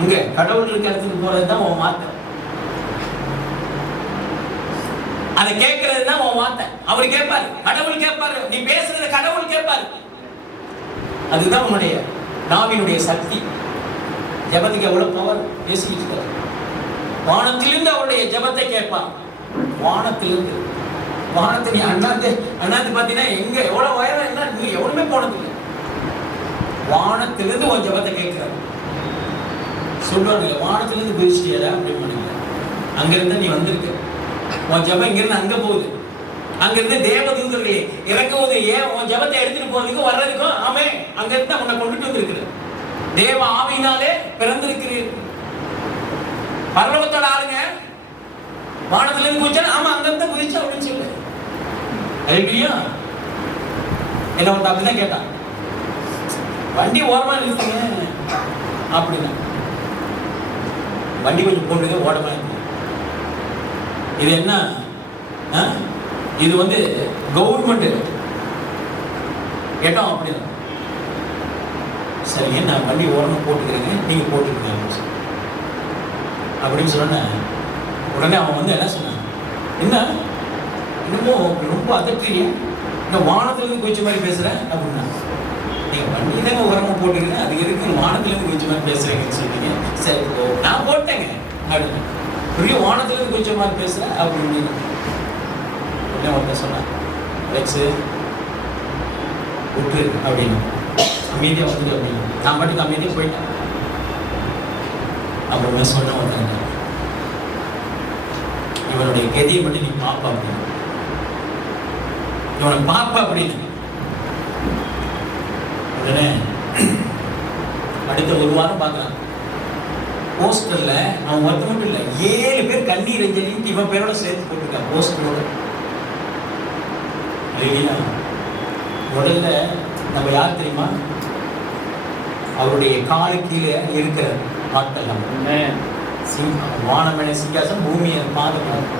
அங்க கடவுள் இருக்க இடத்துக்கு போறதுதான் உன் வார்த்தை. அதை கேட்கறது தான் உன் வார்த்தை. அவர் கேட்பாரு, கடவுள் கேட்பாரு, நீ பேசுறத கடவுள் கேட்பாரு. அதுதான் உன்னுடைய நாவினுடைய சக்தி. ஜெபத்துக்கு எவ்வளவு பவர் பேசிக்கிட்டு இருக்காரு. வானத்திலிருந்து அவருடைய ஜெபத்தை கேட்பான். வானத்திலிருந்து வானத்தை நீ அண்ணாந்து பார்த்தீங்கன்னா எங்க எவ்வளவு உயரம் என்ன நீ எவ்வளவுமே போனதில்லை. வானத்திலிருந்து உன் ஜெபத்தை கேட்கிறாரு. சொல்லுவாங்க வானத்திலிருந்து குதிச்சிட்டியதா அப்படின்னு பண்ணுங்க. அங்கிருந்து நீ வந்திருக்க, உன் ஜெபம் இங்கிருந்து அங்க போகுது. அங்கிருந்து தேவதூதர்களே இறக்குவது ஏன் உன் ஜெபத்தை எடுத்துட்டு போறதுக்கும் வர்றதுக்கும் ஆமே அங்கிருந்து உன்னை கொண்டுட்டு வந்திருக்கிறது. தேவ ஆவியினாலே பிறந்திருக்கிறீர். பரலோகத்தோட ஆளுங்க வானத்துல இருந்து குதிச்சா ஆமா அங்கிருந்து குதிச்சா அப்படின்னு சொல்லு. இல்லையா என்ன ஒருத்த அப்படிதான் கேட்டான், வண்டி ஓரமா நிறுத்துங்க அப்படின்னா. வண்டி கொஞ்சம் போடுறது ஓடமா இருக்கு. இது என்ன, இது வந்து கவர்மெண்ட் கேட்டோம் அப்படின்னா. சரி நான் வண்டி ஓரமா போட்டுக்கிறேங்க, நீங்க போட்டுக்கிறீங்க அப்படின்னு சொன்ன உடனே அவன் வந்து என்ன சொன்னான், என்ன என்னமோ ரொம்ப அதட்டுறீங்க, இந்த வானத்திலிருந்து குதிச்ச மாதிரி பேசுற அப்படின்னா. நீங்க வண்டி தாங்க உரமா போட்டுக்கிறேன், அது எதுக்கு வானத்திலிருந்து குதிச்ச மாதிரி பேசுறீங்கன்னு சொல்றீங்க. சரி நான் போட்டேங்க அப்படின்னு. பெரிய வானத்திலிருந்து குதிச்ச மாதிரி பேசுற அப்படின்னு உடனே ஒருத்தர் சொன்னான், அலெக்ஸு விட்டுரு அப்படின்னு. அமைதியா வந்து அப்படின்னு நான் பாட்டுக்கு அமைதியா போயிட்டேன். அப்புறமே சொன்ன ஒருத்தங்க, இவனுடைய கதியை மட்டும் நீ பாப்பா அப்படின்னு. இவனை பாப்பா அப்படின்னு. உடனே அடுத்த ஒரு வாரம் பார்க்கலாம், போஸ்டர்ல அவன் ஒருத்த மட்டும் இல்லை 7 பேர் கண்ணீர் அஞ்சலின்னு இவன் பேரோட சேர்த்து போட்டிருக்கான் போஸ்டரோட. முதல்ல நம்ம யார் தெரியுமா, அவருடைய காலு கீழே இருக்கிற ஆட்கள். வானமேல சிங்காசம் பூமியை பாதுகாப்பு.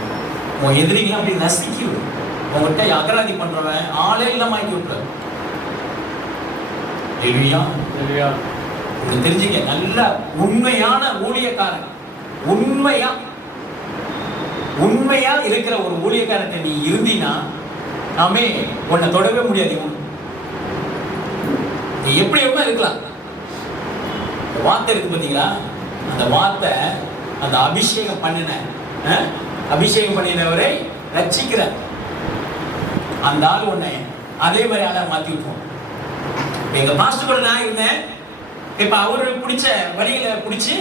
உன் எதிரிகளும் அப்படி நசுக்கிடும். உங்ககிட்ட அகராதி பண்றவன் ஆளே இல்லாம ஆக்கி விட்டுறாரு. உங்களுக்கு தெரிஞ்சுக்க, நல்ல உண்மையான ஊழியக்காரன், உண்மையா இருக்கிற ஒரு ஊழியக்காரன் நீ இருந்தீனா நாமே உன்னை தொடவே முடியாது. நீ எப்படி எப்ப இருக்கலாம். வார்த்தை இருக்கு பாத்தீங்களா, அந்த வார்த்தை அந்த அபிஷேகம் பண்ணினவரை ரட்சிக்கிற அந்த ஆள் உன்னை அதே மாதிரி ஆளா மாத்தி விட்டுருவோம். எங்க பாஸ்டர் கூட நான் இருந்தேன். இப்ப அவரு பிடிச்ச வழிகளை பிடிச்சு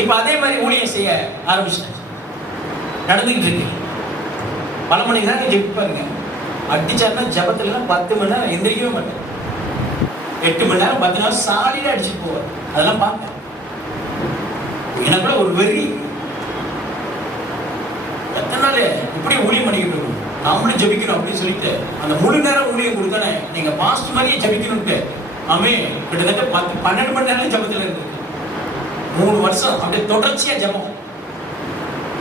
இப்ப அதே மாதிரி ஊழியம் செய்ய ஆரம்பிச்சிட்டேன். நடந்துகிட்டு இருக்கு. பல மணிக்கு தான் ஜெபிப்பாருங்க. அடிச்சாருன்னா ஜபத்துல 10 மணி நேரம் எந்திரிக்கவே மாட்டேன். 8 மணி நேரம் 10 நேரம் சாலிடா அடிச்சுட்டு போவார். அதெல்லாம் பார்த்தேன். எனக்குள்ள ஒரு வெறி, எத்தனை நாள் இப்படி ஊழியம் பண்ணிக்கிட்டு இருக்கணும், நாமளும் ஜபிக்கணும் அப்படின்னு சொல்லிட்டு அந்த முழு நேரம் ஊழியம் கொடுத்தானே நீங்க பாஸ்ட் மாதிரியே ஜபிக்கணும்ட்டு ஆமே கிட்டத்தட்ட 10-12 மணி நேரம் ஜபத்துல இருக்கு. 3 வருஷம் அப்படியே தொடர்ச்சியா ஜபம்.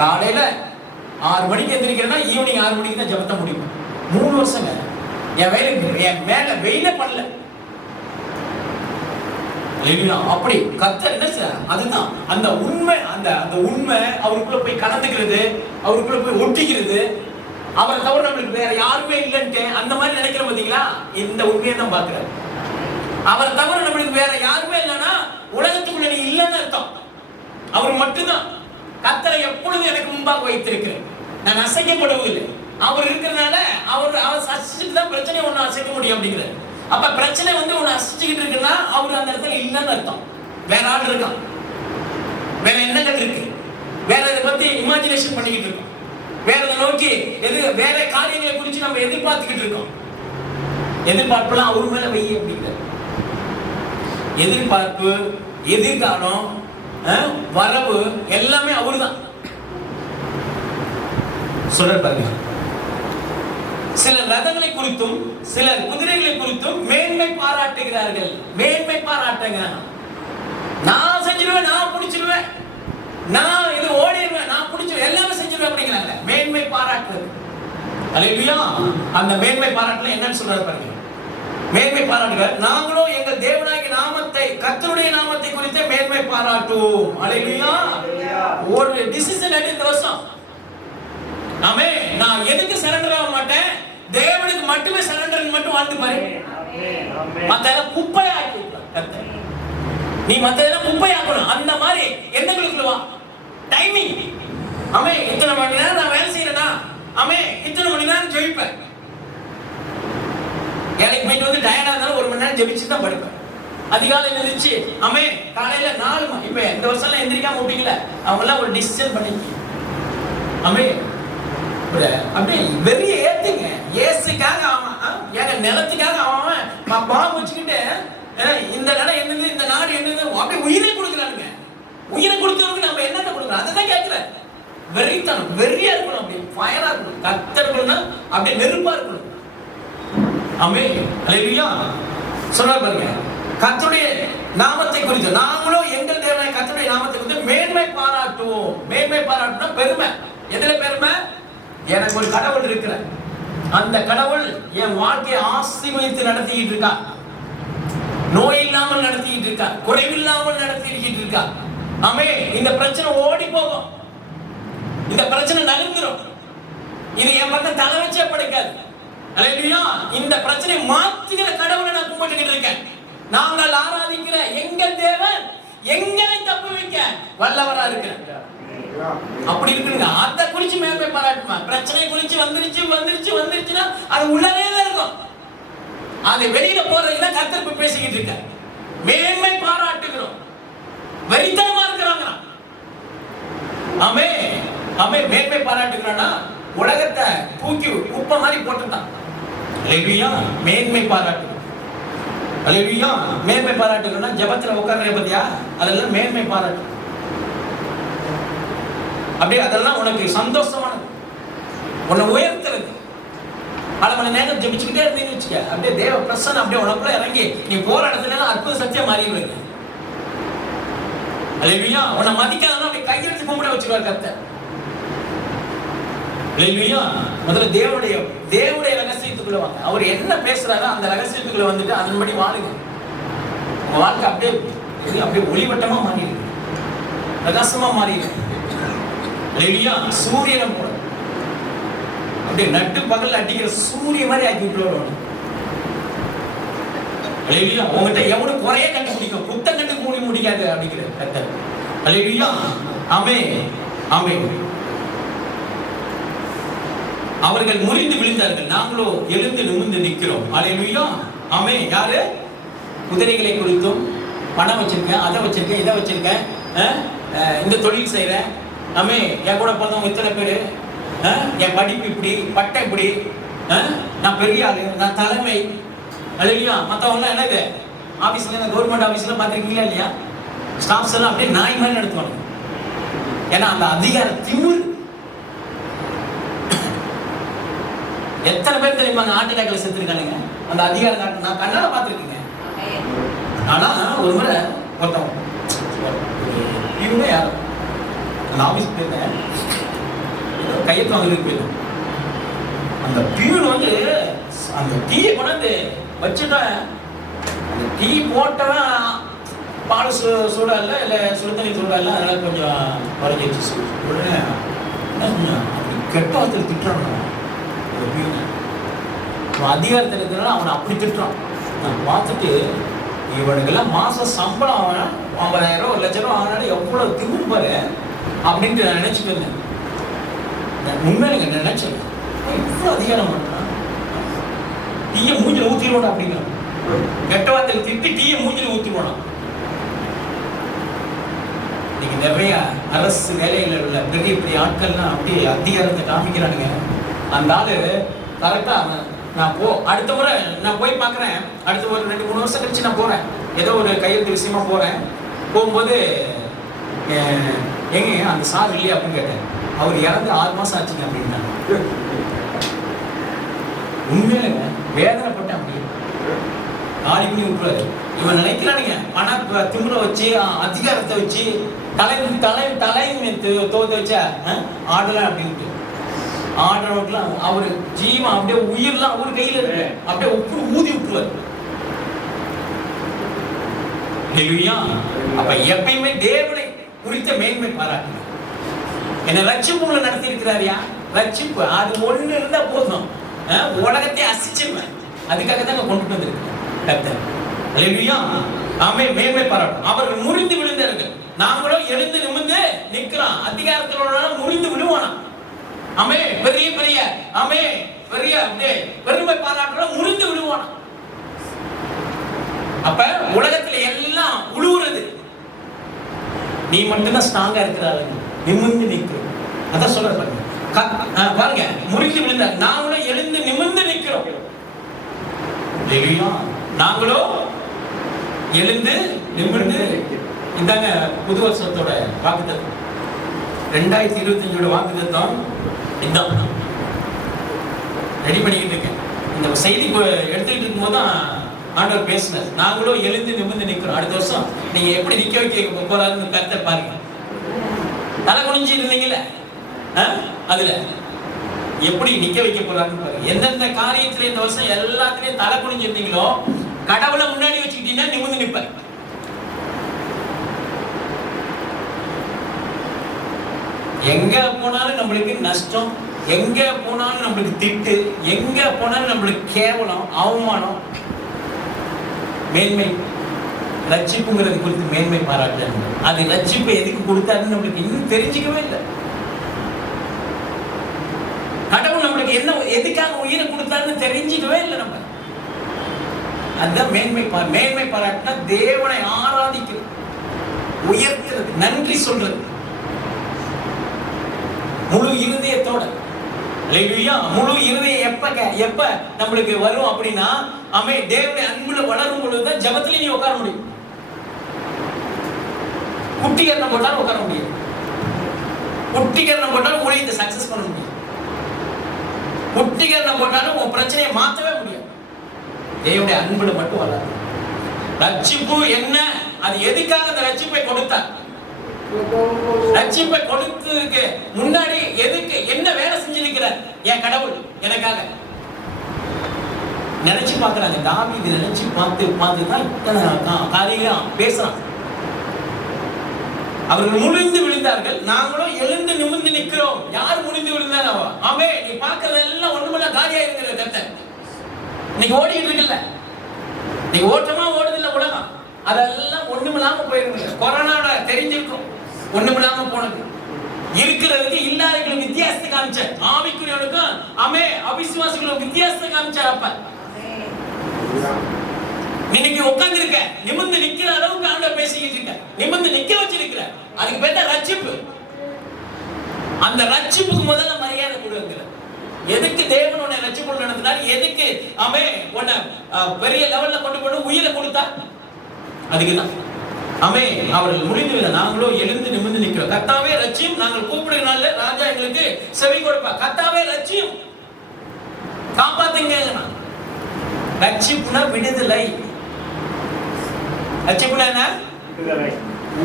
காலையில 6 மணிக்கு எந்திரிக்கிறேன்னா ஈவினிங் 6 மணிக்கு தான் ஜபத்த முடியும். 3 வருஷங்க. என் மேல வெயில பண்ணல. அப்படி கர்த்தர் என்ன செய்ய, அதுதான் அந்த உண்மை. அந்த உண்மை அவருக்குள்ள போய் கலந்துக்கிறது, அவருக்குள்ள போய் ஒட்டிக்கிறது. அவரை தவிர நம்மளுக்கு வேற யாருமே இல்லைன்ட்டு அந்த மாதிரி நினைக்கிறோம் பாத்தீங்களா. இந்த உண்மையை தான் பாக்குறாரு. அவரை தவிர நம்மளுக்கு வேற யாருமே இல்லைன்னா உலகத்துக்குள்ள நீ இல்லைன்னு அர்த்தம். அவர் மட்டும்தான். கர்த்தரை எப்பொழுதும் எனக்கு முன்பாக வைத்திருக்கிறேன், நான் அசைக்கப்படுவதில்லை. அவர் இருக்கிறதுனால அவர் அசைச்சுட்டு தான் பிரச்சனையை ஒண்ணு அசைக்க முடியும் அப்படிங்கிறார். அப்ப பிரச்சனை வந்து ஒண்ணு அசைச்சுக்கிட்டு இருக்குன்னா அவர் அந்த இடத்துல இல்லைன்னு அர்த்தம். வேற ஆள் இருக்கான், வேற எண்ணங்கள் இருக்கு, வேற இதை பத்தி இமேஜினேஷன் பண்ணிக்கிட்டு இருக்கோம், வேற இதை நோக்கி வேற காரியங்களை குறித்து நம்ம எதிர்பார்த்துக்கிட்டு இருக்கோம். எதிர்பார்ப்புலாம் அவர் மேல வை அப்படிங்கிறார். எதிர்பார்ப்பு, எதிர்காலம், வரவு எல்லாமே அவரு தான் சொல்ற பாருங்க. சிலர் ரதங்களை குறித்தும் சிலர் குதிரைகளை குறித்தும் மேன்மை பாராட்டுகிறார்கள். மேன்மை பாராட்டுங்க. நான் செஞ்சிருவேன், நான் பிடிச்சிருவேன், நான் இது ஓடிடுவேன், நான் பிடிச்சிருவேன், எல்லாமே செஞ்சிருவேன் அப்படிங்கிறாங்க. மேன்மை பாராட்டுறது. அல்லேலூயா. அந்த மேன்மை பாராட்டுல என்னன்னு சொல்றாரு பாருங்க. மேன்மை பாராட்டுகிறார். நாங்களும் எங்கள் தேவனாகிய நாமத்தை, கர்த்தருடைய நாமத்தை குறித்து மேன்மை பாராட்டுவோம். அல்லேலூயா. ஒரு டிசிஷன் எடுத்து இந்த வருஷம், ஆமென், நான் எதுக்கு சரண்டர் ஆக மாட்டேன், தேவனுக்கு மட்டுமே சரண்டர் மட்டும் வாழ்ந்து பாரு. மத்தெல்லாம் குப்பை ஆக்கி கர்த்தர், நீ மத்தெல்லாம் குப்பை ஆக்கணும். அந்த மாதிரி எண்ணங்களுக்குள்ள வா. டைமிங், ஆமென், இத்தனை மணி நேரம் நான் வேலை செய்யறேனா, ஆமென், இத்தனை மணி நேரம் ஜெபிப்பேன். எனக்கு போயிட்டு வந்து டயர்டா இருந்தாலும் 1 மணி நேரம் ஜெபிச்சு தான் படுப்பேன். அதிகாலை எழுந்திருச்சு, ஆமென், காலையில 4 மணி, இப்ப இந்த வருஷம்லாம் எந்திரிக்காம விட்டீங்கல, அவங்க எல்லாம் ஒரு டிசிஷன் பண்ணிக்க, ஆமென், அப்படியே வெறிய ஏத்துங்க. ஏசுக்காக அவன், ஏங்க நிலத்துக்காக அவன் பாம்பு வச்சுக்கிட்டு, இந்த நிலம் என்னது, இந்த நாடு என்னது, அப்படியே உயிரை கொடுக்குறானுங்க. உயிரை கொடுத்தவனுக்கு நம்ம என்னென்ன கொடுக்குறோம் அதுதான் கேட்கிறேன். வெறித்தனம், வெறியா இருக்கணும், அப்படி ஃபயரா இருக்கணும். கர்த்தர்னா அப்படியே நெருப்பா இருக்கணும். ஆமென், அல்லேலூயா. சொல்றார் பாருங்க, கர்த்தருடைய நாமத்தை குறித்து நாங்களும் எங்கள் தேவனாகிய கர்த்தருடைய நாமத்தை குறித்து மேன்மை பாராட்டுவோம். மேன்மை பாராட்டுனா பெருமை. எதுல பெருமை? எனக்கு ஒரு கடவுள் இருக்கிறார், அந்த கடவுள் என் வாழ்க்கையை ஆசீர்வதித்து நடத்திட்டு இருக்கா, நோய் இல்லாமல் நடத்திட்டு இருக்கா, குறைவில்லாமல் நடத்திட்டு இருக்கா. ஆமென். இந்த பிரச்சனை ஓடி போகும், இந்த பிரச்சனை நகர்ந்துரும், இது என் பக்கம் தலை வச்சே படைக்காது. அல்லேலூயா. இந்த பிரச்சனை மாற்றுகிற கடவுளை நான் கும்பிட்டுக்கிட்டு இருக்கேன். நாங்கள் ஆராதிக்கிற எங்கள் தேவன் எங்களை தப்புவிக்க வல்லவரா இருக்கிறார். அப்படி இருக்குங்க. அதை குறிச்சு மேன்மை பாராட்டுமா. பிரச்சனை குறிச்சு வந்துருச்சுன்னா அது உள்ளவே தான் இருக்கும். அது வெளியில போறதுதான் கர்த்தர் பேசிக்கிட்டு இருக்க. மேன்மை பாராட்டுகிறோம். வெறித்தனமா இருக்கிறாங்க. ஆமென், ஆமென். மேன்மை பாராட்டுகிறானா உலகத்தை தூக்கி குப்பை மாதிரி போட்டுட்டான். அல்லேலூயா. மேன்மை பாராட்டு, அல்லேலூயா. மேன்மை பாராட்டுகிறனா ஜெபத்துல உட்கார்ற பத்தியா, அதெல்லாம் மேன்மை பாராட்டு. அப்படியே அதெல்லாம் உனக்கு சந்தோஷமானது, உன்னை உயர்த்துறது. பல மணி நேரம் ஜெபிச்சுக்கிட்டே இருந்தீங்கன்னு வச்சுக்க, அப்படியே தேவ பிரசன்னம் அப்படியே உனக்குள்ள இறங்கி நீ போற இடத்துல அற்புத சத்தியா மாறிடுவீங்க. அல்லேலூயா. உன்னை மதிக்காதவங்க அப்படியே கையெழுத்து கும்பிட வச்சுருவார் கர்த்தர். அல்லேலூயா. முதல்ல தேவனுடைய ரகசியத்துக்குள்ள வாங்க. அவர் என்ன பேசுறாரோ அந்த ரகசியத்துக்குள்ள வந்துட்டு அதன்படி வாழுங்க. உங்க வாழ்க்கை அப்படியே ஒளிவட்டமா மாறிடுது, பிரகாசமா மாறிடுது. அல்லேலூயா. சூரியனை போல அப்படியே நட்டு பகல்ல அடிக்கிற சூரிய மாதிரி ஆக்கி விட்டுருவாரு. அல்லேலூயா. உங்ககிட்ட எவ்வளவு குறைய கண்டுபிடிக்கும், குத்தம் கண்டு மூடி முடிக்காது அப்படிங்கிற கர்த்தர். அல்லேலூயா. ஆமென், ஆமென். அவர்கள் முறிந்து விழுந்தார்கள், நாங்களோ எழுந்து நிமிர்ந்து நிற்கிறோம். அல்லேலூயா. ஆமென். யாரு? குதிரைகளை குறித்தும், பணம் வச்சிருக்கேன், அதை வச்சிருக்கேன், இதை வச்சிருக்கேன், இந்த தொழில் செய்யறேன், ஆமென், என் கூட பிறந்தவங்க இத்தனை பேரு, என் படிப்பு இப்படி, பட்டை இப்படி, நான் பெரிய ஆளு, நான் தலைமை. அல்லேலூயா. மற்றவங்க என்ன இது ஆபீஸ்ல, கவர்மெண்ட் ஆபீஸ்ல பாத்திருக்கீங்களா இல்லையா, ஸ்டாஃப்ஸ் எல்லாம் அப்படியே நாய் மாதிரி நடத்துவாங்க. ஏன்னா அந்த அதிகார திமிர். எத்தனை பேர் தெரியுமா ஹார்ட் அட்டாக்ல செத்துருக்கானுங்க அந்த அதிகாரம் காட்டு. நான் கண்ணால பாத்துருக்கேங்க. ஆனா ஒரு முறை ஒருத்தவங்க இவங்க யாரும் அந்த ஆபீஸ் போயிருந்தேன், கையெழுத்து வாங்குறதுக்கு போயிருந்தேன். அந்த பியூன் வந்து அந்த டீயை கொண்டாந்து வச்சுட்டா, அந்த டீ போட்டவன் பால் சூடா இல்லை சுடுதண்ணி சூடா இல்லை, அதனால கொஞ்சம் குறைஞ்சிருச்சு. உடனே என்ன கொஞ்சம் கெட்ட வார்த்தையில் திட்டுறாங்க ஒரு பியூனை. அதிகாரத்தில் இருக்கிறனால அவனை அப்படி திட்டுறான். நான் பார்த்துட்டு இவனுக்கெல்லாம் மாதம் சம்பளம் அவன் 50,000 1 லட்சம் ரூபா ஆனாலும் எவ்வளோ திமுரு பாரு அப்படின்ட்டு நான் நினச்சிட்டு இருந்தேன். உண்மையில நினைச்சேன், இவ்வளோ அதிகாரம் பண்ணுறான், டீயை மூஞ்சில் ஊற்றிடுவோம் அப்படிங்கிறான். கெட்ட வார்த்தையில் திட்டி டீயை மூஞ்சில் ஊற்றிடுவோம். இன்னைக்கு நிறைய அரசு வேலையில் உள்ள பெரிய பெரிய ஆட்கள்லாம் அப்படியே அதிகாரத்தை காமிக்கிறானுங்க. அந்த ஆளு கரெக்டா நான் அடுத்த முறை நான் போய் பார்க்குறேன். அடுத்த ஒரு 2-3 வருஷம் கழிச்சு நான் போகிறேன், ஏதோ ஒரு கையெழுத்து விஷயமா போகிறேன். போகும்போது எங்க அந்த சார் இல்லையா அப்படின்னு கேட்டேன். அவர் இறந்து 6 மாதம் ஆச்சுங்க அப்படின்னாங்க. உண்மையிலங்க வேதனைப்பட்டேன். அப்படி ஆடி பண்ணி விட்டுறாரு. இவன் நினைக்கிறானுங்க பண திமுறை வச்சு அதிகாரத்தை வச்சு தலைமை தோத்த வச்சா ஆடலாம் அப்படின்ட்டு. ஆடுறவங்கலாம் அவரு ஜீவன் அப்படியே உயிர்லாம் அவரு கையில இருக்கு, அப்படியே உப்பு ஊதி விட்டுருவாரு. ஹல்லேலூயா. அப்ப எப்பயுமே தேவனை குறித்த மேன்மை பாராட்டணும். என்ன ரட்சிப்புல நடத்தி இருக்கிறாரியா? ரட்சிப்பு அது ஒண்ணு இருந்தா போதும், உலகத்தை அசிச்சிருவேன். அதுக்காக தான் கொண்டு வந்திருக்கேன் கர்த்தர். ஹல்லேலூயா. ஆமே. மேன்மை பாராட்டும். அவர்கள் முறிந்து விழுந்தார்கள், நாங்களும் எழுந்து நிமிர்ந்து நிற்கிறோம். அதிகாரத்தோட முறிந்து விழுவானா? ஆமே. பெரிய பெரிய ஆமே பெரிய பெருமை பாராட்டுறோம், முறிந்து விழுவானா? அப்ப உலகத்துல எல்லாம் உழுவுறது, நீ மட்டும்தான் ஸ்ட்ராங்கா இருக்கிறாரு, நிமிர்ந்து நிற்கிறோம். அதான் சொல்ற பாருங்க. பாருங்க, முறிந்து விழுந்த நாங்களும் எழுந்து நிமிர்ந்து நிற்கிறோம். நாங்களோ எழுந்து நிமிர்ந்து. இந்தாங்க புது வருஷத்தோட வாக்குத்தத்தம், 2025 வாக்குத்தத்தம். இதான் ரெடி பண்ணிக்கிட்டு இருக்கேன். இந்த செய்தி எடுத்துக்கிட்டு இருக்கும்போது தான் ஆண்டவர் பேசினார். நாங்களும் எழுந்து நிமிர்ந்து நிற்கிறோம். அடுத்த வருஷம் நீங்க எப்படி நிக்க வைக்க போறாருன்னு கருத்தை பாருங்க. தலை குனிஞ்சு இருந்தீங்கல்ல, அதுல எப்படி நிக்க வைக்க போறாருன்னு பாருங்க. எந்தெந்த காரியத்துல இந்த வருஷம் எல்லாத்துலயும் தலை குனிஞ்சு இருந்தீங்களோ, கடவுளை முன்னாடி வச்சுக்கிட்டீங்கன்னா நிமிர்ந்து நிற்பார். எங்க போனாலும் நம்மளுக்கு நஷ்டம், எங்க போனாலும் நம்மளுக்கு திட்டு, எங்க போனாலும் நம்மளுக்கு கேவலம், அவமானம். மேன்மை ரட்சிப்புங்கிறது குறித்து மேன்மை பாராட்டணும். அது ரட்சிப்பு எதுக்கு கொடுத்தாருன்னு நம்மளுக்கு இன்னும் தெரிஞ்சுக்கவே இல்லை. கடவுள் நம்மளுக்கு என்ன எதுக்காக உயிரை கொடுத்தாருன்னு தெரிஞ்சுக்கவே இல்லை நம்ம. அதுதான் மேன்மை. மேன்மை பாராட்டினா தேவனை ஆராதிக்கிறது, உயர்த்துறது, நன்றி சொல்றது முழு இருதயத்தோட. முழு இருதயம் எப்ப நம்மளுக்கு வரும் அப்படின்னா, ஆமே, தேவனுடைய அன்புல வளரும் பொழுதுதான் ஜெபத்திலே நீ உட்கார முடியும். குட்டிகரணம் போட்டாலும் உட்கார முடியும், குட்டிகரணம் போட்டாலும் ஊழியத்தை சக்சஸ் பண்ண முடியும், குட்டிகரணம் போட்டாலும் உன் பிரச்சனையை மாற்றவே முடியும். தேவனுடைய அன்புல மட்டும் வளரும். ரட்சிப்பு என்ன, அது எதுக்காக அந்த ரட்சிப்பை கொடுத்தார்? ரட்சிப்பை கொடுத்ததுக்கு முன்னாடி எதுக்கு என்ன வேலை செஞ்சிருக்கிறார் என் கடவுள் எனக்காக? நினைச்சு பார்க்கறாங்க. தாவீது நினைச்சு பார்த்துதான் காரியம் பேசுறான். அவர்கள் முறிந்து விழுந்தார்கள், நாங்களும் எழுந்து நிமிர்ந்து நிற்கிறோம். யார் முறிந்து விழுந்தார்? ஆமே. நீ பார்க்கறதெல்லாம் ஒண்ணுமில்ல, காலியா இருக்கிற கர்த்தர். இன்னைக்கு ஓடிட்டு இருக்குல்ல, நீங்க ஓட்டமா ஓடுது இல்ல உலகம், அதெல்லாம் ஒண்ணுமில்லாம போயிருங்க. கொரோனாவோட தெரிஞ்சிருக்கும், ஒண்ணுமில்லாம போனது. இருக்கிறதுக்கு இல்லாதவங்களுக்கு வித்தியாசத்தை காமிச்ச, ஆவிக்குரியவனுக்கும் ஆமே அவிசுவாசிகளுக்கும் வித்தியாசத்தை காமிச்சார். அப்ப இன்னைக்கு உட்கார்ந்து இருக்க, நிமிர்ந்து நிக்கிற அளவுக்கு ஆண்டவர் பேசிக்கிட்டு இருக்க, நிமிர்ந்து நிக்க வச்சிருக்கிற, அதுக்கு பேர் தான் ரட்சிப்பு. அந்த ரட்சிப்புக்கு முதல்ல மரியாதை கொடுங்க. எதுக்கு தேவன் உன்னை ரட்சிப்பு நடத்தினார்? எதுக்கு ஆமே உன்னை பெரிய லெவல்ல கொண்டு போய் உயிரை கொடுத்தா? அதுக்குதான். ஆமே. அவர்கள் முடிந்து நாங்களோ எழுந்து நிமிர்ந்து நிற்கிறோம். கர்த்தாவே ரட்சியும், நாங்கள் கூப்பிடுறதுனால ராஜா எங்களுக்கு செவி கொடுப்பா. கர்த்தாவே ரட்சியும், காப்பாத்துங்க. ரட்சிப்புனா விடுதலை. ரட்சிப்புனா என்ன?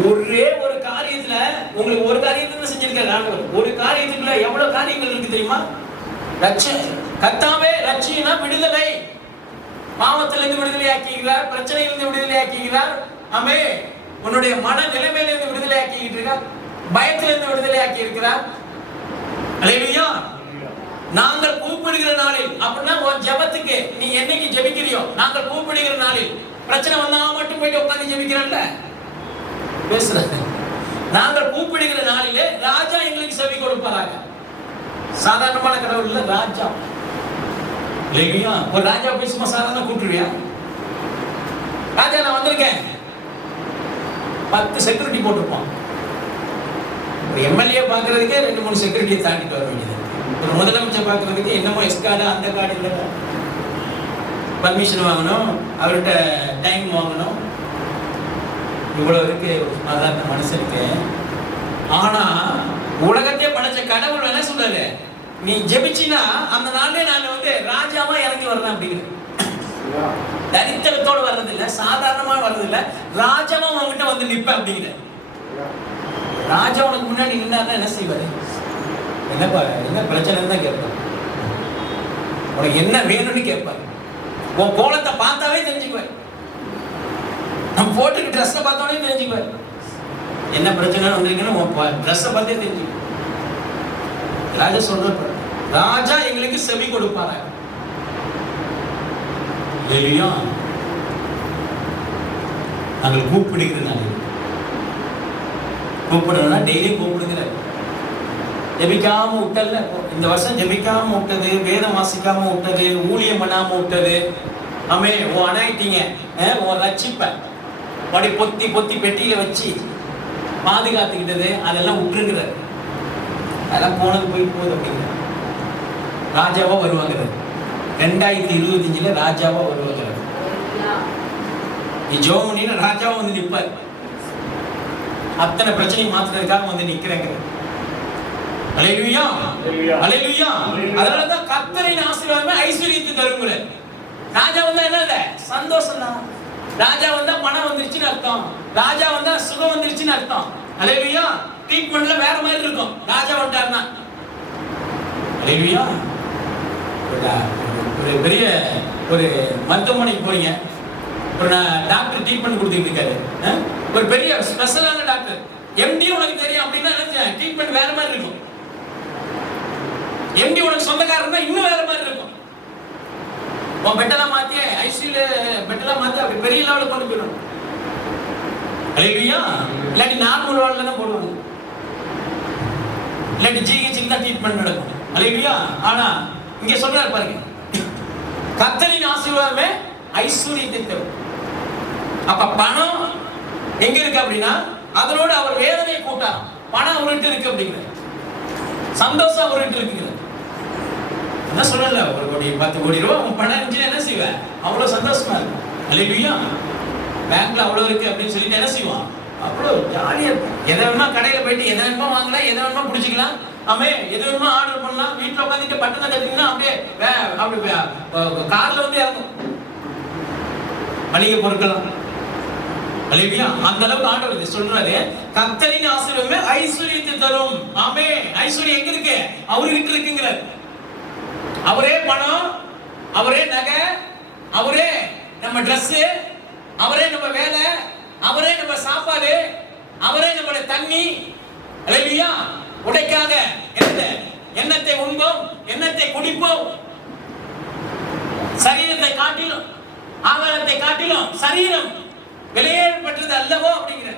ஒரே ஒரு காரியத்துல உங்களுக்கு ஒரு காரியத்துல செஞ்சிருக்காரு. ஒரு காரியத்துக்குள்ள எவ்வளவு காரியங்கள் இருக்கு தெரியுமா? கர்த்தாவே ரட்சியும்னா விடுதலை. பாவத்திலிருந்து விடுதலை ஆக்குகிறார், பிரச்சனையிலிருந்து விடுதலை ஆக்குகிறார். ஆமே. உன்னுடைய மன நிலைமையிலிருந்து விடுதலை ஆக்கிட்டு இருக்கார், பயத்திலிருந்து விடுதலை ஆக்கி இருக்கிறார். அல்லேலூயா. நாங்கள் கூப்பிடுகிற நாளில், அப்படின்னா உன் ஜெபத்துக்கு நீ என்னைக்கு ஜெபிக்கிறியோ, நாங்கள் கூப்பிடுகிற நாளில் பிரச்சனை வந்தா மட்டும் போயிட்டு உட்கார்ந்து ஜெபிக்கிறல்ல பேசுறாங்க. நாங்கள் கூப்பிடுகிற நாளிலே ராஜா எங்களுக்கு செவி கொடுப்பாராங்க. சாதாரணமான கடவுள் இல்ல, ராஜா. இல்லையா? ஒரு ராஜா பேசுமா சாதாரண கூப்பிடுவியா? ராஜா நான் வந்திருக்கேன், 10 செக்யூரிட்டி போட்டுருப்பான். ஒரு எம்எல்ஏ பாக்குறதுக்கே 2-3 செக்யூரிட்டியை தாண்டிட்டு வர வேண்டியது. ஒரு முதலமைச்சர் பாக்குறதுக்கு என்னமோ எஸ்கார்டு அந்த கார்டு இல்லை, பர்மிஷன் வாங்கணும், அவர்கிட்ட டைம் வாங்கணும். இவ்வளவு இருக்கு ஒரு சாதாரண மனுஷனுக்கு. ஆனா உலகத்தையே படைச்ச கடவுள் என்ன சொல்றாரு? நீ ஜெபிச்சினா அந்த நாளே நான் ராஜாவா இறங்கி வரேன் அப்படிங்கிற. தரித்திரத்தோடு வர்றதில்லை, சாதாரணமா வர்றதில்லை, ராஜாவா அவங்ககிட்ட வந்து நிப்ப அப்படிங்கிற. ராஜா உனக்கு முன்னாடி நின்னாருன்னா என்ன செய்வாரு? என்னப்பா என்ன பிரச்சனைன்னு தான் கேட்பாரு. உனக்கு என்ன வேணும்னு கேட்பாரு. உன் கோலத்தை பார்த்தாவே தெரிஞ்சுக்குவாரு. நம்ம போட்டுக்கு ட்ரெஸ்ஸை பார்த்தோன்னே தெரிஞ்சுக்குவார் என்ன பிரச்சனை வந்திருக்குன்னு. ட்ரெஸ்ஸை பார்த்தே தெரிஞ்சுக்குவார். ராஜா சொல்ற, ராஜா எங்களுக்கு செவி கொடுப்பாரு. நாங்கள் கூப்பிடுகிறது, கூப்பிடுறோம்னா டெய்லியும் கூப்பிடுங்கிறார். ஜெபிக்காம விட்டல, இந்த வருஷம் ஜெபிக்காம விட்டது, வேதம் வாசிக்காம விட்டது, ஊழியம் பண்ணாம விட்டது, ஆமே உன் அனாயிட்டீங்க உன் ரட்சிப்ப அப்படி பொத்தி பொத்தி பெட்டியில வச்சு பாதுகாத்துக்கிட்டது, அதெல்லாம் விட்டுருங்கிறார். அதெல்லாம் போனது போய் போகுது அப்படிங்கிற. ராஜாவா வருவாங்க 2025 ராஜாவா வருவாங்க. ஜோமுனின்னு ராஜாவா வந்து நிற்பார். அத்தனை பிரச்சனையும் மாத்துறதுக்காக வந்து நிக்கிறேங்க. அல்லேலூயா, அல்லேலூயா. அதனாலதான் கர்த்தரின் ஆசீர்வாதமே ஐஸ்வரியத்தை தருங்கிற. ராஜா வந்தா என்ன சந்தோஷம் தான். ராஜா வந்தா பணம் வந்துருச்சுன்னு அர்த்தம். ராஜா வந்தா சுகம் வந்துருச்சுன்னு அர்த்தம். அல்லேலூயா. ட்ரீட்மெண்ட்ல வேற மாதிரி இருக்கும் ராஜா வந்துட்டாருன்னா. அல்லேலூயா. ஒரு பெரிய ஒரு மருத்துவமனைக்கு போறீங்க, ஒரு டாக்டர் ட்ரீட்மெண்ட் கொடுத்துட்டு இருக்காரு, ஒரு பெரிய ஸ்பெஷலான டாக்டர், எம்டி உனக்கு தெரியும் அப்படின்னா நினைச்சேன் ட்ரீட்மெண்ட் வேற மாதிரி இருக்கும். எம்டி உனக்கு சொந்தக்காரர் தான் இன்னும் வேற மாதிரி இருக்கும். உன் பெட்டெல்லாம் மாத்தி ஐசியூல பெட்டெல்லாம் மாத்தி அப்படி பெரிய லெவலுக்கு கொண்டு போயிடும். அல்லேலூயா. இல்லாட்டி நார்மல் வார்டுல தான் போடுவாங்க, இல்லாட்டி ஜிஹெச்ல தான் ட்ரீட்மெண்ட் நடக்கும். அல்லேலூயா. ஆனா இங்க சொல்றாரு பாருங்க, கர்த்தரின் ஆசீர்வாதமே ஐஸ்வரியத்தை தரும். அப்ப பணம் எங்க இருக்கு அப்படின்னா அதனோட அவர் வேதனையை கூட்டாராம். பணம் அவர்கிட்ட இருக்கு அப்படிங்கிற, சந்தோஷம் அவர்கிட்ட இருக்குங்கிற. என்ன சொல்லல, 1 கோடி 10 கோடி ரூபாய் உன் பணம் இருந்துச்சுன்னா என்ன செய்வேன், அவ்வளவு சந்தோஷமா இருக்கும். அல்லேலூயா. பேங்க்ல அவ்வளவு இருக்கு அப்படின்னு சொல்லிட்டு என்ன செய்வான், அவ்வளவு ஜாலியா இருக்கும். எதை வேணுமா கடையில போயிட்டு எதை வேணுமா வாங்கலாம், எதை வேணுமா பிடிச்சிக்கலாம், ஆமே எது வேணுமா ஆர்டர் பண்ணலாம். வீட்டுல உட்காந்துட்டு பட்டனை தட்டிங்கன்னா அப்படியே கார்ல வந்து இறங்கும் மளிகை பொருட்கள். அல்லேலூயா. அந்த அளவுக்கு ஆண்டவர் சொல்றாரு, கர்த்தரின் ஆசீர்வாதமே ஐஸ்வரியத்தை தரும். ஆமே. ஐஸ்வரியம் எங்க இருக்கு, அவர்கிட்ட இருக்குங்கிறார். அவரே பணம், அவரே நகை, அவரே நம்ம ட்ரெஸ், அவரே நம்ம வேலை, அவரே நம்ம சாப்பாடு, அவரே நம்மளுடைய தண்ணி. அல்லேலூயா. உடைக்காக எண்ணத்தை உண்போம், எண்ணத்தை குடிப்போம். சரீரத்தை காட்டிலும் ஆகாரத்தை காட்டிலும் சரீரம் விலையேறப்பட்டது அல்லவோ அப்படிங்கிற.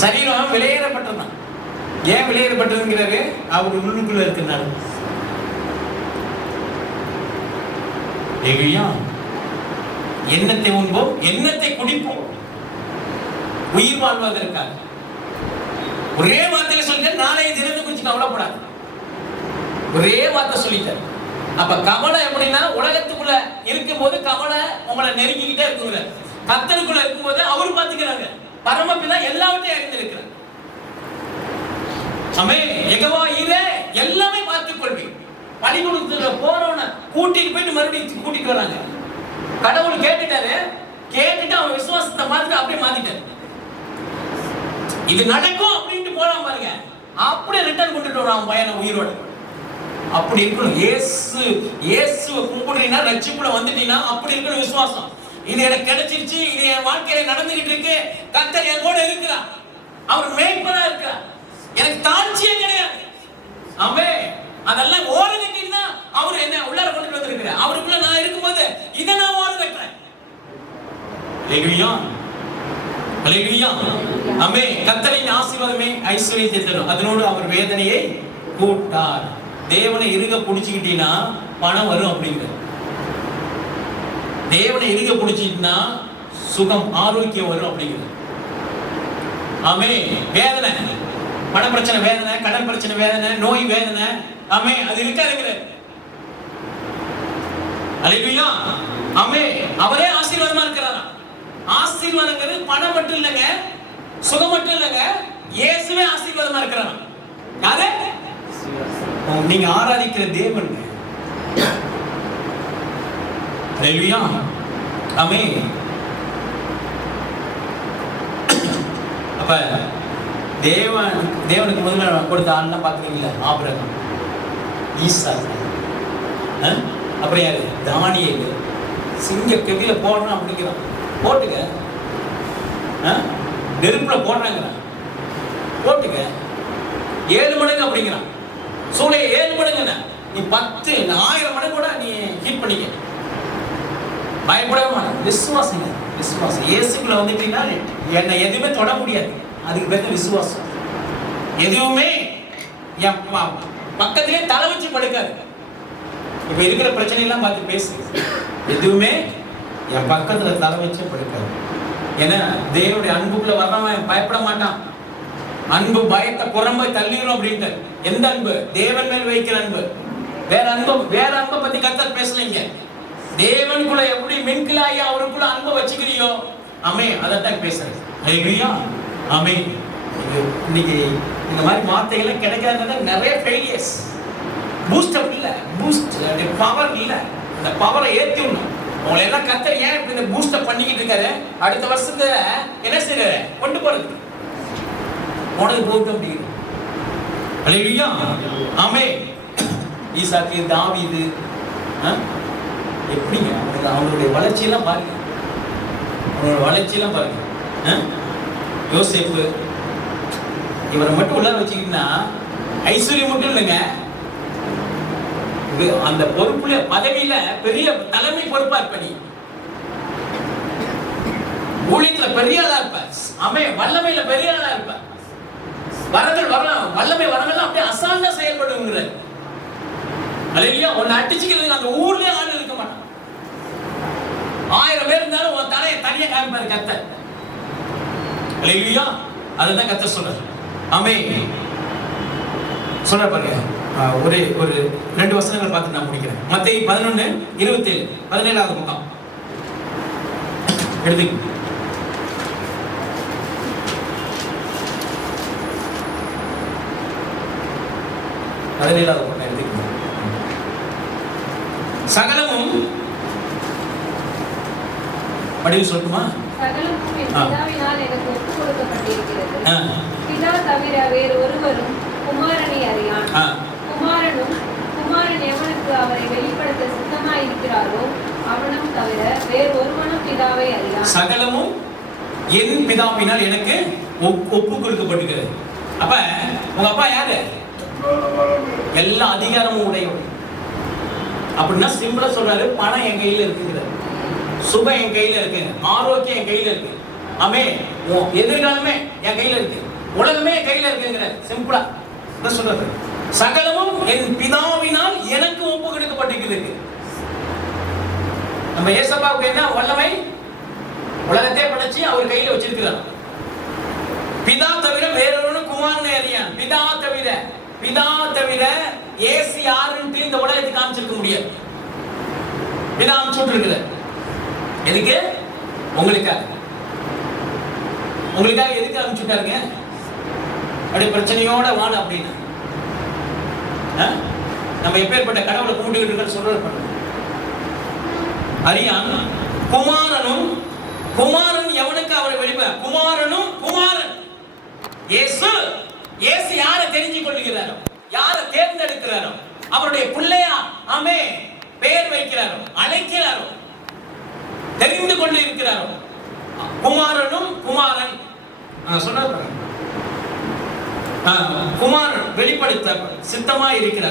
சரீரம் விலையேறப்பட்டதுதான். ஏன் விலையேறப்பட்டதுங்கிறாரு, அவர் உள்ளுக்குள்ள இருக்கிறனால. எண்ணத்தை உண்போம், எண்ணத்தை குடிப்போம், உயிர் வாழ்வதற்காக. ஒரே வார்த்தையில சொல்லிட்டார், நாளைய தினத்தை குறித்து கவலைப்படாது. ஒரே வார்த்தை சொல்லிட்டார். அப்ப கவலை எப்படின்னா, உலகத்துக்குள்ள இருக்கும் போது கவலை உங்களை நெருங்கிக்கிட்டே இருக்குங்க. கர்த்தருக்குள்ள இருக்கும்போது அவர் பாத்துக்கிறாங்க. பரமபிதா எல்லாவற்றையும் அறிந்திருக்கிறார். ஆமே. யெகோவா ஈரே எல்லாமே பார்த்துக் கொள்வீங்க. பலிபீடத்துல போறவன கூட்டிட்டு போயிட்டு மறுபடியும் கூட்டிட்டு வராங்க. கடவுள் கேட்டுட்டாரு, கேட்டுட்டு அவன் விசுவாசத்தை பார்த்துட்டு அப்படியே மாத்திட்டாரு. இது நடக்கும் அப்படின்ட்டு போறான் பாருங்க, அப்படியே ரிட்டர்ன் கொண்டுட்டு வரான் பையனை உயிரோட. அப்படி இருக்கணும். இயேசுவை கும்பிடுறீங்கன்னா, ரட்சிப்புல வந்துட்டீங்கன்னா அப்படி இருக்கணும் விசுவாசம். இது எனக்கு கிடைச்சிருச்சு, இது என் வாழ்க்கையில நடந்துகிட்டு இருக்கு, கர்த்தர் என் கூட இருக்கிறார், அவர் மேய்ப்பரா இருக்கிறார், எனக்கு தாழ்ச்சியே கிடையாது. ஆமே. அதெல்லாம் ஓர கட்டினா அவர் என்ன உள்ளார கொண்டு வந்திருக்கிறார். அவருக்குள்ள நான் இருக்கும்போது இதை நான் ஓர கட்டுறேன். அல்லேலூயா, அல்லேலூயா. ஆமே. கர்த்தரின் ஆசீர்வாதமே ஐஸ்வரியத்தை தரும், அதனோடு அவர் வேதனையை கூட்டார். தேவனை இறுக பிடிச்சுக்கிட்டீங்கன்னா பணம் வரும் அப்படிங்கிற. தேவனை இறுக பிடிச்சிட்டா சுகம் ஆரோக்கியம் வரும் அப்படிங்கிற. ஆமே. வேதனை, பண பிரச்சனை வேதனை, கடன் பிரச்சனை வேதனை, நோய் வேதனை, ஆமே, அது இருக்காதுங்கிற. அல்லேலூயா. ஆமே. அவரே ஆசீர்வாதமா இருக்கிறாரா. ஆசீர்வாதங்கிறது பணம் மட்டும் இல்லைங்க, சுகம் மட்டும் இல்லைங்க, இயேசுவே ஆசீர்வாதமா இருக்கிறாரா. யாரு? நீங்க ஆராதிக்கிற தேவன். அல்லேலூயா. ஆமே. அப்ப தேவனுக்கு முதல்ல கொடுத்த ஆள்லாம் பாக்குறீங்களா, ஆபிரகாம், ஈசாக்கு, அப்புறம் யாரு, தானியேல். சிங்க கெவியில போடுறான் அப்படிங்கிறான். போட்டுக்க. நெருப்புல போடுறாங்கிறான், போட்டுக்க. 7 மடங்கு அப்படிங்கிறான். சூளைய 7 மடங்குன்னா நீ 10 1000 மடங்கு கூட நீ ஹீட் பண்ணிக்க. பயப்படவே மாட்டேன். விசுவாசங்க, விசுவாசம். இயேசுக்குள்ள வந்துட்டீங்கன்னா என்னை எதுவுமே தொட முடியாது. அதுக்கு பேர் விசுவாசம். எதுவுமே என் பக்கத்திலே தலை வச்சு படுக்காது. இப்ப இருக்கிற பிரச்சனை எல்லாம் பார்த்து பேசு. எதுவுமே என் பக்கத்துல தலை வச்சே படுக்காது. ஏன்னா தேவனுடைய அன்புக்குள்ள வர்றவன் பயப்பட மாட்டான். அன்பு பயத்தை புறம்பை தள்ளிடும் அப்படின்ட்டு. எந்த அன்பு? தேவன் மேல் வைக்கிற அன்பு. வேற அன்பை பத்தி கர்த்தர் பேசலைங்க. தேவனுக்குள்ள எப்படி மின்கிலாயா அவருக்குள்ள அன்பை வச்சுக்கிறியோ, ஆமே, அதைத்தான் பேசுறது. ஹல்லேலூயா, ஆமே. இன்னைக்கு இந்த மாதிரி வார்த்தைகளை கிடைக்காதனால நிறைய ஃபெயிலியர்ஸ். பூஸ்ட் அப் இல்ல, பூஸ்ட் பவர் இல்ல. இந்த பவரை ஏத்தி விடணும். உங்களை எல்லாம் கர்த்தர் ஏன் இப்படி இந்த பூஸ்ட் அப் பண்ணிக்கிட்டு இருக்காரு? அடுத்த வருஷத்துல என்ன செய்யறாரு? கொண்டு போறது. போனது போட்டு அப்படிங்கிறது. ஹல்லேலூயா, ஆமே. ஈசாக்கு, தாவீது, எப்படிங்க அவங்களுடைய வளர்ச்சியெல்லாம் பாருங்க. அவங்களோட வளர்ச்சியெல்லாம் பாருங்க. யோசேப்பு, இவரை மட்டும் உள்ளார வச்சுக்கிட்டா ஐஸ்வர்யம் மட்டும் இல்லைங்க, அந்த பொறுப்புல பதவியில பெரிய தலைமை பொறுப்பா இருப்ப. நீ ஊழியத்துல பெரிய ஆளா இருப்ப. ஆமே, வல்லமையில பெரிய ஆளா இருப்ப. வரங்கள் வரலாம், வல்லமை வரங்கள் அப்படியே அசால்ட்டா செயல்படுங்கிற. ஹல்லேலூயா. உன்னை அடிச்சுக்கிறதுக்கு அந்த ஊர்லயே ஆள் இருக்க மாட்டான். 1000 பேர் இருந்தாலும் உன் தலையை தனியா காமிப்பாரு கர்த்தர். ஹல்லேலூயா. அதுதான் கர்த்தர் சொல்றாரு. ஆமே. சொல்ற பாருங்க, ஒரு 2 வசனங்கள் பார்த்து நான் முடிக்கிறேன். மத்தேயு 11:27, 17வது பக்கம் எடுத்துக்க. சகலமும் படிவு சொல்லட்டுமா? சகலமும் என் பிதாவினால் எனக்கு ஒப்புக் கொடுக்கப்பட்டிருக்கிறது. பிதா தவிர வேறு ஒருவரும் குமாரனை அறியான். குமாரன் எவனுக்கு அவரை வெளிப்படுத்த சித்தமாய் இருக்கிறாரோ அவனும் தவிர வேறு ஒருவனும் பிதாவை அறியான். சகலமும் என் பிதாவினால் எனக்கு ஒப்புக் கொடுக்கப்பட்டிருக்கிறது. அப்ப உங்க அப்பா யாரு? எல்லா அதிகாரமும் உடையவர். அப்படின்னா சிம்பிளா சொல்றாரு, பணம் என் கையில இருக்குங்கிறார், சுகம் என் கையில இருக்கு, ஆரோக்கியம் என் கையில இருக்கு, ஆமே, எதிர்காலமே என் கையில இருக்கு, உலகமே என் கையில இருக்குங்கிறார். சிம்பிளா சொல்றாரு. சகலமும் என் பிதாவினால் எனக்கு ஒப்பு கொடுக்கப்பட்டிருக்கிறது. நம்ம ஏசப்பாவுக்கு என்ன வல்லமை? உலகத்தை படைச்சு அவர் கையில வச்சிருக்கிறார். பிதா தவிர வேறொருவனும் குமாரனை அறியான். பிதா தவிர ஏசு யாருன்னு இந்த உலகத்தை காமிச்சிருக்க முடியாது. பிதா அனுப்பிச்சு இருக்கிறார். எதுக்கு? உங்களுக்காக எதுக்கு அனுப்பிச்சுட்டாருங்க? அப்படியே பிரச்சனையோட வாழ அப்படின்னு நம்ம எப்பேற்பட்ட கடவுளை கூட்டிக்கிட்டு இருக்க சொல்றது. அறியான். குமாரன் எவனுக்கு அவரை வெளிப்ப? குமாரன் இயேசு யாரை தெரிஞ்சு கொள்ளுகிறாரோ, யாரை தேர்ந்தெடுக்கிறாரோ, அவருடைய பிள்ளையா ஆமே பெயர் வைக்கிறாரோ, அழைக்கிறாரோ, தெரிந்து கொண்டு இருக்கிறாரோ, குமாரன் சொன்ன குமாரன் வெளிப்படுத்த சித்தமா இருக்கிறார்.